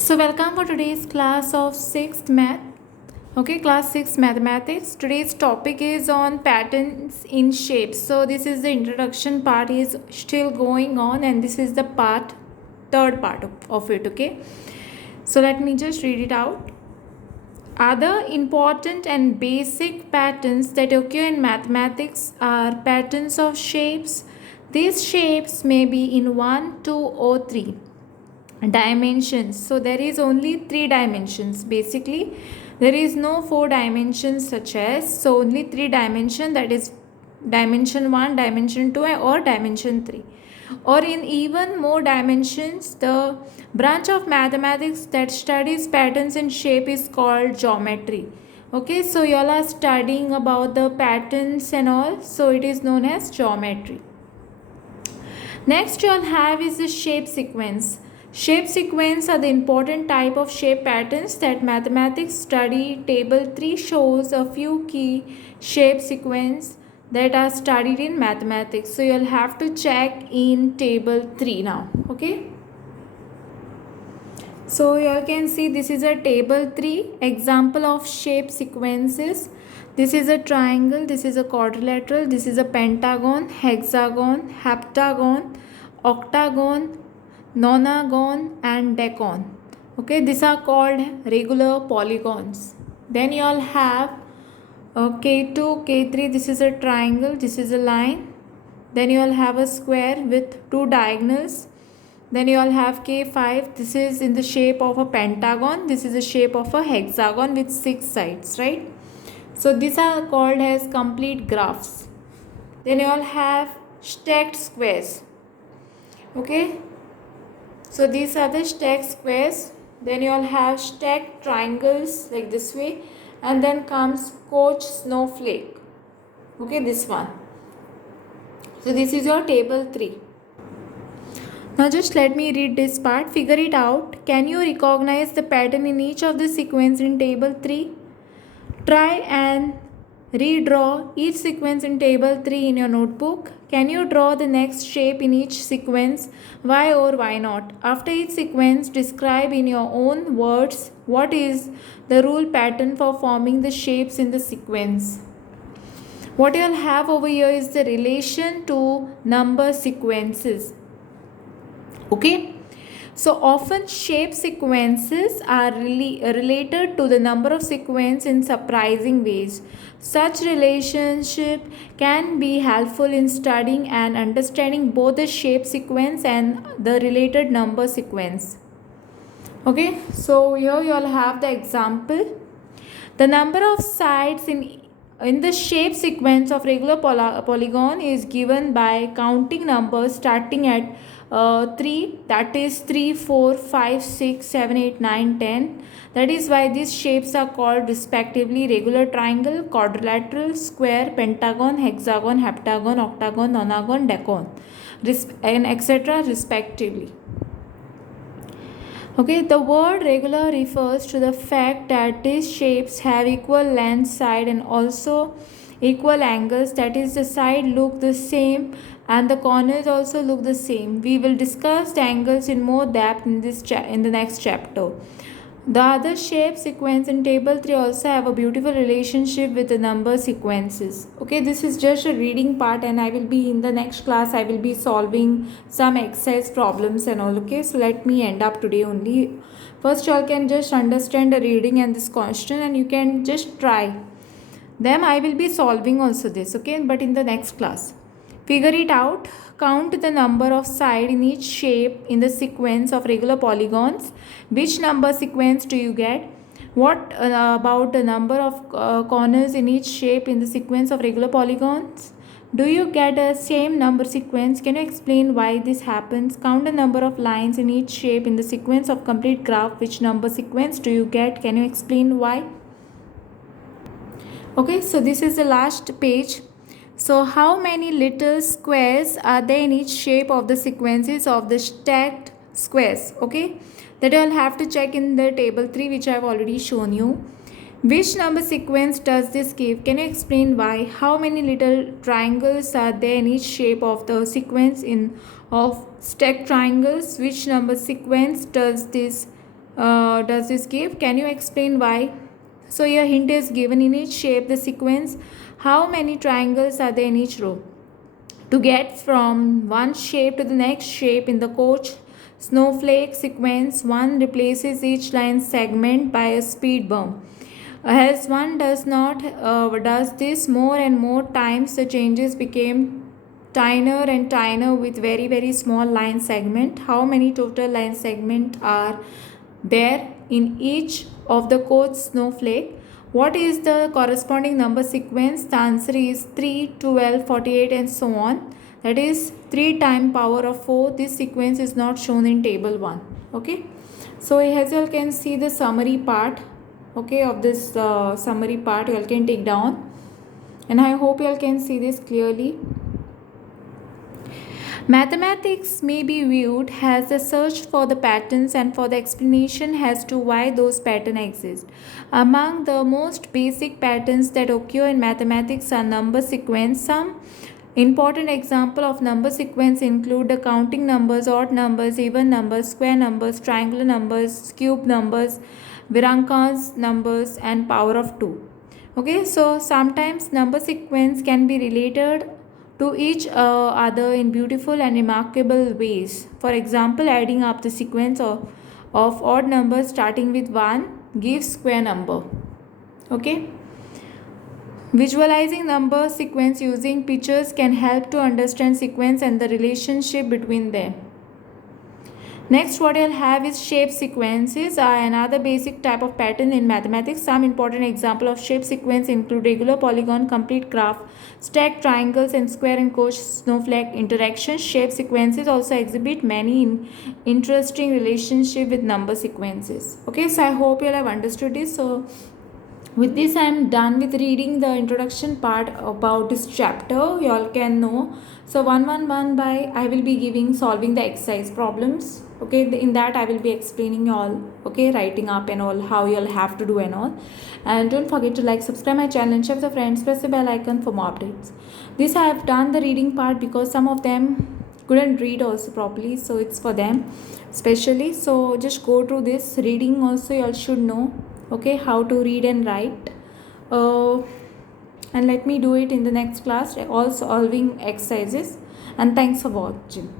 So welcome for today's class of 6th math. Okay, class 6 mathematics. Today's topic is on patterns in shapes. So this is the introduction part is still going on, and this is the third part of it. Okay, so let me just read it out. Other important and basic patterns that occur in mathematics are patterns of shapes. These shapes may be in 1, 2 or 3 dimensions. So there is only 3 dimensions basically. There is no 4 dimensions such as, so only 3 dimension, that is dimension 1, dimension 2 or dimension 3, or in even more dimensions. The branch of mathematics that studies patterns in shape is called geometry. Okay, so you all are studying about the patterns and all, so it is known as geometry. Next you all have is the shape sequence. Shape sequence are the important type of shape patterns that mathematics study. Table 3 shows a few key shape sequence that are studied in mathematics. So you'll have to check in table 3 now. Okay. So you can see this is a table 3 example of shape sequences. This is a triangle, this is a quadrilateral, this is a pentagon, hexagon, heptagon, octagon, nonagon and decan. Okay, these are called regular polygons. Then you all have K2, K3, this is a triangle, this is a line. Then you all have a square with 2 diagonals. Then you all have K5, this is in the shape of a pentagon, this is the shape of a hexagon with 6 sides, right? So these are called as complete graphs. Then you all have stacked squares. Okay, so these are the stacked squares. Then you all have stacked triangles like this way, and then comes coach snowflake. Okay, this one. So this is your table 3. Now just let me read this part. Figure it out. Can you recognize the pattern in each of the sequence in table 3? Try and redraw each sequence in table 3 in your notebook. Can you draw the next shape in each sequence? Why or why not? After each sequence, describe in your own words what is the rule pattern for forming the shapes in the sequence. What you'll have over here is the relation to number sequences. Okay. So often shape sequences are related to the number of sequence in surprising ways. Such relationship can be helpful in studying and understanding both the shape sequence and the related number sequence. Okay, so here you all have the example. The number of sides in the shape sequence of regular polygon is given by counting numbers starting at 3, that is 3, 4, 5, 6, 7, 8, 9, 10. That is why these shapes are called respectively regular triangle, quadrilateral, square, pentagon, hexagon, heptagon, octagon, nonagon, decan, and etc. respectively. Okay, the word regular refers to the fact that these shapes have equal length, side and also equal angles, that is the side look the same and the corners also look the same. We will discuss the angles in more depth in the next chapter. The other shape sequence in table 3 also have a beautiful relationship with the number sequences. Okay, this is just a reading part, and I will be in the next class, I will be solving some exercise problems and all. Okay, so let me end up today only. First you all can just understand the reading and this question, and you can just try them. I will be solving also this, okay, but in the next class. Figure it out. Count the number of sides in each shape in the sequence of regular polygons. Which number sequence do you get? What about the number of corners in each shape in the sequence of regular polygons? Do you get a same number sequence? Can you explain why this happens? Count the number of lines in each shape in the sequence of complete graph. Which number sequence do you get? Can you explain why? Okay, so this is the last page. So how many little squares are there in each shape of the sequences of the stacked squares? Okay, that I'll have to check in the table 3, which I have already shown you. Which number sequence does this give? Can you explain why? How many little triangles are there in each shape of the sequence of stacked triangles? Which number sequence does this does this give? Can you explain why? So your hint is given in each shape, the sequence. How many triangles are there in each row? To get from one shape to the next shape in the coach snowflake sequence, one replaces each line segment by a speed bump. As one does this more and more times, the changes became tinier and tinier with very small line segment. How many total line segment are there in each of the coach snowflake? What is the corresponding number sequence? The answer is 3, 12, 48 and so on. That is 3 times power of 4. This sequence is not shown in table 1. Okay. So as you all can see the summary part, okay, of this summary part you all can take down. And I hope you all can see this clearly. Mathematics may be viewed as a search for the patterns and for the explanation as to why those patterns exist. Among the most basic patterns that occur in mathematics are number sequence. Some important examples of number sequence include the counting numbers, odd numbers, even numbers, square numbers, triangular numbers, cube numbers, Viranka's numbers, and power of 2. Okay, so sometimes number sequence can be related to each other in beautiful and remarkable ways. For example, adding up the sequence of odd numbers starting with 1 gives square number. Okay. Visualizing number sequence using pictures can help to understand sequence and the relationship between them. Next, what you'll have is shape sequences are another basic type of pattern in mathematics. Some important example of shape sequence include regular polygon, complete graph, stacked triangles, and square and coach snowflake interactions. Shape sequences also exhibit many interesting relationship with number sequences. Okay, so I hope you'll have understood this. So with this I am done with reading the introduction part about this chapter. You all can know. So 111 by I will be giving solving the exercise problems. Okay, in that I will be explaining you all, okay, writing up and all, how you all have to do and all. And don't forget to like, subscribe my channel and share with your friends. Press the bell icon for more updates. This I have done the reading part because some of them couldn't read also properly, so it's for them specially. So just go through this reading also. You all should know, okay, how to read and write. And let me do it in the next class, all solving exercises. And thanks for watching.